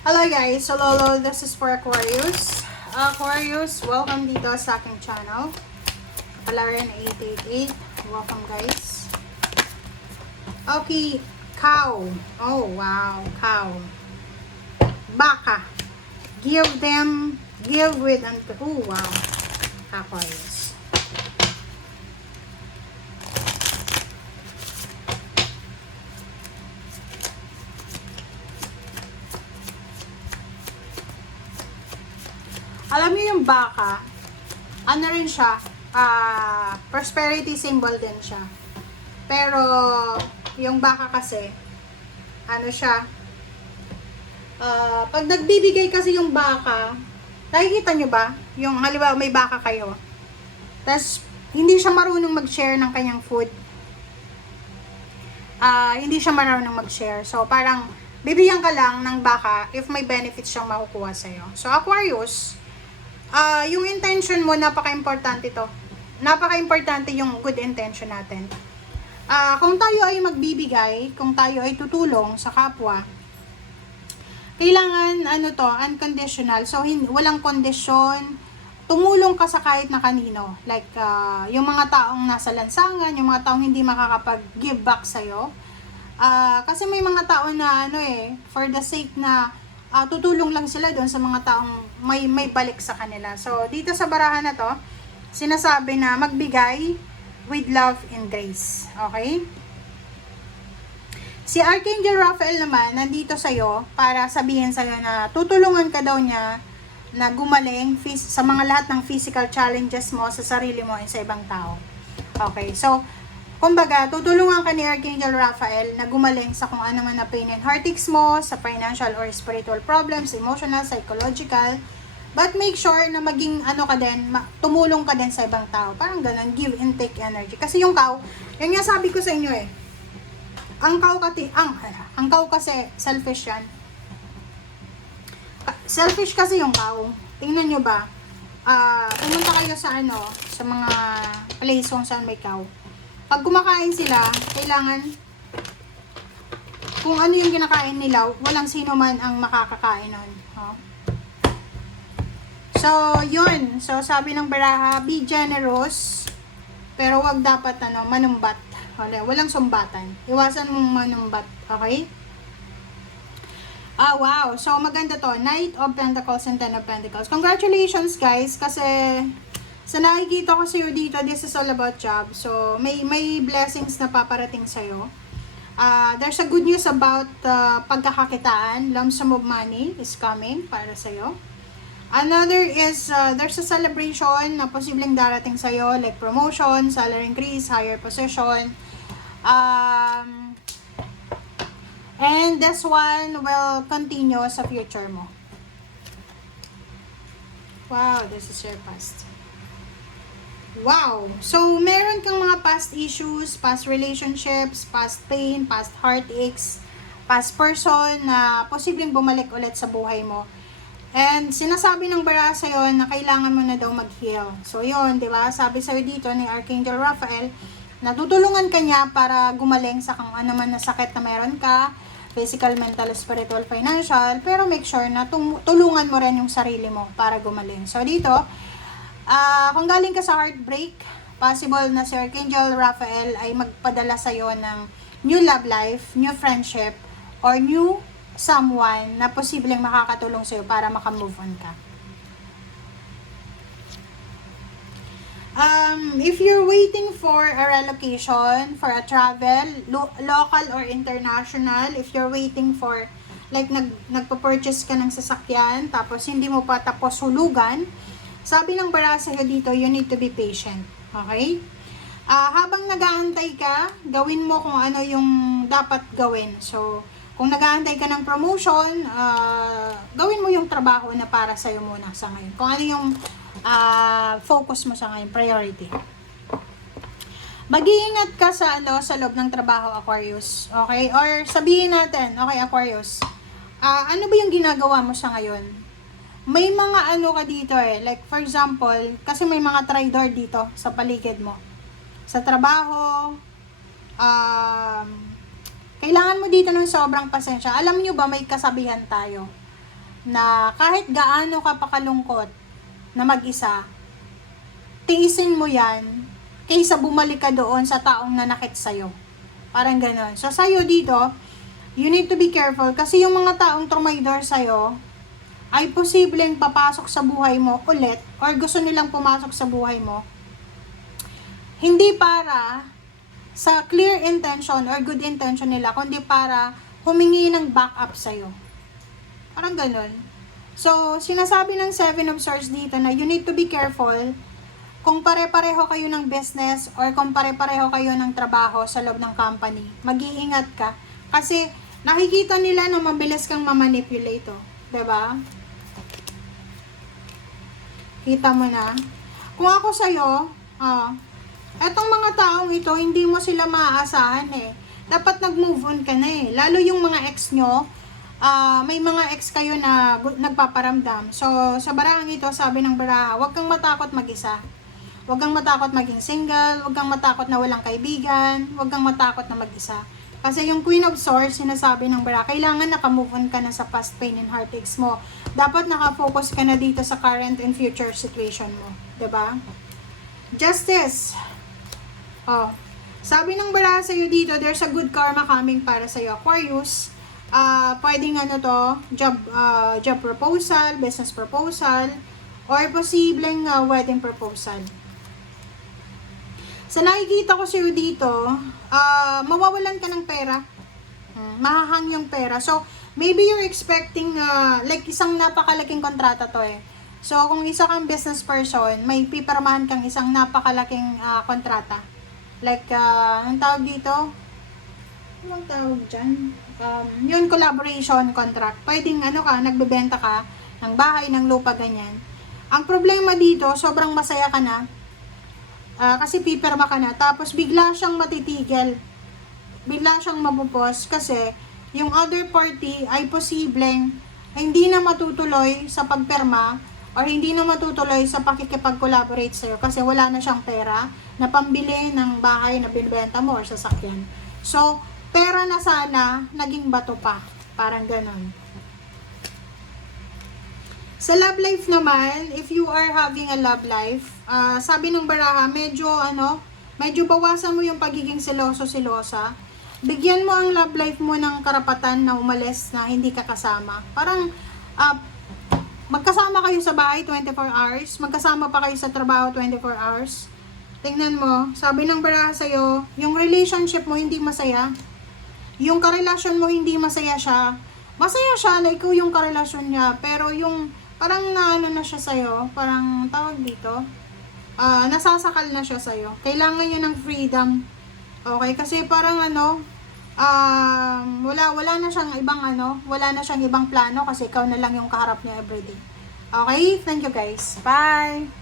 Hello guys, so Lolo, this is for Aquarius. Aquarius, welcome dito sa aking channel. Kapalaran 888. Welcome guys. Okay, cow. Oh wow, cow. Baka. Give with, oh wow, Aquarius. Alam niyo yung baka, ano rin siya, prosperity symbol din siya. Pero, yung baka kasi, ano siya, pag nagbibigay kasi yung baka, nakikita nyo ba? Yung halimbawa may baka kayo, tas hindi siya marunong mag-share ng kanyang food. Hindi siya marunong mag-share. So, parang, bibigyan ka lang ng baka if may benefits siyang makukuha sa'yo. So, Aquarius, yung intention mo, napaka-importante to. Napaka-importante yung good intention natin. Kung tayo ay magbibigay, kung tayo ay tutulong sa kapwa, kailangan, unconditional. So, walang kondisyon, tumulong ka sa kahit na kanino. Like, yung mga taong nasa lansangan, yung mga taong hindi makakapag-give back sa'yo. Kasi may mga tao na, for the sake na, tutulong lang sila doon sa mga taong may balik sa kanila. So, dito sa barahan na to, sinasabi na magbigay with love and grace. Okay? Si Archangel Raphael naman, nandito sa'yo para sabihin sa'yo na tutulungan ka daw niya na gumaling sa mga lahat ng physical challenges mo sa sarili mo at sa ibang tao. Okay, so, kumbaga, tutulungan ka ni Archangel Raphael na gumaling sa kung ano man na pain and heartaches mo, sa financial or spiritual problems, emotional, psychological. But make sure na maging ka din, tumulong ka din sa ibang tao. Parang ganun, give and take energy. Kasi yung cow, yung nga sabi ko sa inyo ang cow kasi selfish yan. Selfish kasi yung cow. Tingnan nyo ba? Pumunta kayo sa sa mga place kung saan may cow. Pag kumakain sila, kailangan kung ano yung kinakain nila, walang sino man ang makakakain nun. So, yun. So, sabi ng baraha, be generous, pero wag dapat manumbat. Walang sumbatan. Iwasan mong manumbat. Okay? Wow. So, maganda to. Knight of Pentacles and Ten of Pentacles. Congratulations, guys. Kasi, sa nakikita ko sa'yo dito, this is all about job. So, may blessings na paparating sa'yo. There's a good news about pagkakakitaan. Lump sum of money is coming para sa'yo. Another is, there's a celebration na posibleng darating sa'yo, like promotion, salary increase, higher position. And this one will continue sa future mo. Wow, this is your past. Wow! So, meron kang mga past issues, past relationships, past pain, past heartaches, past person na posibleng bumalik ulit sa buhay mo. And sinasabi ng bara sa'yo na kailangan mo na daw mag-heal. So, yun, di ba? Sabi sa'yo dito ni Archangel Raphael, natutulungan ka niya para gumaling sa kung ano man na sakit na meron ka, physical, mental, spiritual, financial, pero make sure na tulungan mo rin yung sarili mo para gumaling. So, dito, kung galing ka sa heartbreak, possible na si Archangel Raphael ay magpadala sa'yo ng new love life, new friendship, or new someone na posibleng makakatulong sa'yo para makamove on ka. If you're waiting for a relocation, for a travel, local or international, if you're waiting for, like, nagpa-purchase ka ng sasakyan, tapos hindi mo pa tapos hulugan, sabi ng bara sa'yo dito, you need to be patient. Okay? Habang nag-aantay ka, gawin mo kung ano yung dapat gawin. So, kung nag-aantay ka ng promotion, gawin mo yung trabaho na para sa'yo muna sa ngayon. Kung ano yung focus mo sa ngayon, priority. Mag-iingat ka sa loob ng trabaho, Aquarius. Okay? Or sabihin natin, okay, Aquarius, ano ba yung ginagawa mo sa ngayon? May mga ka dito like for example, kasi may mga traidor dito sa paligid mo. Sa trabaho, kailangan mo dito ng sobrang pasensya. Alam nyo ba, may kasabihan tayo na kahit gaano ka pakalungkot na mag-isa, tiisin mo yan kaysa bumalik ka doon sa taong nanakit sa'yo. Parang ganon. So, sa'yo dito, you need to be careful kasi yung mga taong trumaydor sa'yo ay posibleng papasok sa buhay mo ulit or gusto nilang pumasok sa buhay mo hindi para sa clear intention or good intention nila, kundi para humingi ng backup sa'yo. Parang ganun. So, sinasabi ng Seven of Swords dito na you need to be careful kung pare-pareho kayo ng business or kung pare-pareho kayo ng trabaho sa loob ng company. Mag-iingat ka. Kasi, nakikita nila na mabilis kang mamanipulate. Diba? Kita mo na. Kung ako sa'yo, etong mga taong ito, hindi mo sila maaasahan eh. Dapat nag-move on ka na eh. Lalo yung mga ex nyo, may mga ex kayo na nagpaparamdam. So, sa barahang ito, sabi ng baraha, huwag kang matakot mag-isa. Huwag kang matakot maging single, huwag kang matakot na walang kaibigan, huwag kang matakot na mag-isa. Kasi yung Queen of Swords, sinasabi ng baraha, kailangan naka-move on ka na sa past pain and heartaches mo. Dapat naka-focus ka na dito sa current and future situation mo. 'Di ba? Justice. Sabi ng baraha sa'yo dito, there's a good karma coming para sa'yo, Aquarius. Pwedeng job proposal, business proposal, or posibleng wedding proposal. Sa nakikita ko sa'yo dito, mawawalan ka ng pera. Mahahang yung pera. So, maybe you're expecting, like isang napakalaking kontrata to eh. So, kung isa kang business person, may pipirmahan kang isang napakalaking kontrata. Like, anong tawag dito? Anong tawag dyan? Yun, collaboration contract. Pwedeng, nagbebenta ka ng bahay, ng lupa, ganyan. Ang problema dito, sobrang masaya ka na. Kasi pipirma ka na. Tapos, bigla siyang matitigil. Bigla siyang mapupos. Kasi, yung other party ay posibleng hindi na matutuloy sa pagpirma or hindi na matutuloy sa pakikipag-collaborate sa'yo kasi wala na siyang pera na pambili ng bahay na binibenta mo or sasakyan. So, pera na sana, naging bato pa. Parang ganon. Sa love life naman, if you are having a love life, sabi ng baraha, medyo bawasan mo yung pagiging seloso-selosa. Bigyan mo ang love life mo ng karapatan na umalis na hindi ka kasama. Parang, magkasama kayo sa bahay 24 hours, magkasama pa kayo sa trabaho 24 hours. Tingnan mo, sabi ng baraha sa'yo, yung relationship mo hindi masaya. Yung karelasyon mo hindi masaya siya. Masaya siya na ikaw yung karelasyon niya, pero yung parang na siya sa'yo, parang tawag dito, nasasakal na siya sa'yo. Kailangan niya ng freedom. Okay, kasi parang wala na siyang ibang plano kasi ikaw na lang yung kaharap niya everyday. Okay, thank you guys. Bye!